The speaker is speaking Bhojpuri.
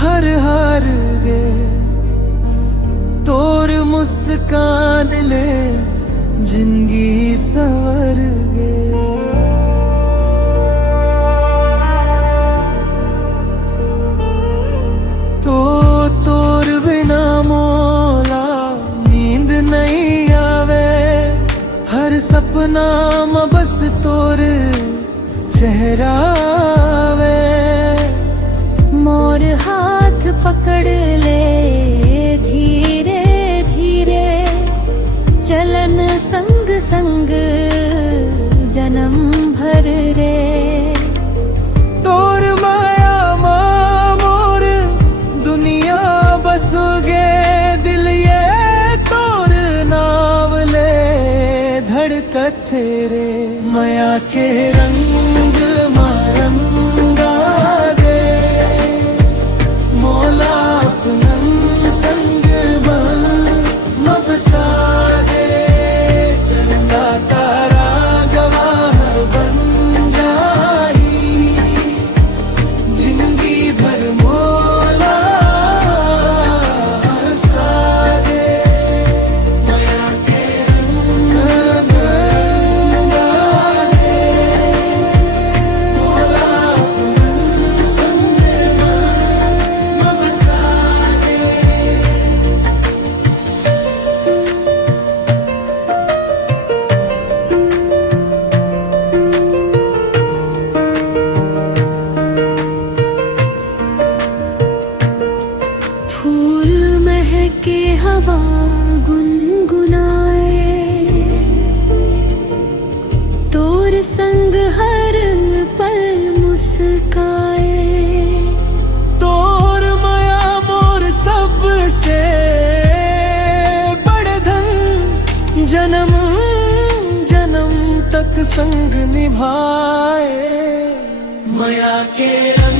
हर हार गे तोर मुस्कान ले जिंदगी संवर गे। तो तोर बिना मोला नींद नहीं आवे, हर सपना में बस तोर चेहरा आवे। मोर हाथ पकड़ ले धीरे धीरे, चलन संग संग जन्म भर रे। तोर माया माँ मोर दुनिया बसोगे, दिल ये तोर नाव ले धड़कत रे। माया के रंग मारंगा दे मोला अपनन संग मबसा दे। चंगा तारा गवाह बन जाही, जिंदगी भर मोला हंसा दे। माया के रंग गंगा दे मोला अपनन संग मबसा दे। फूल महके हवा गुनगुनाए, तोर संग हर पल मुस्काए। तोर माया मोर सबसे बड़े धन, जन्म जन्म तक संग निभाए। माया के रंग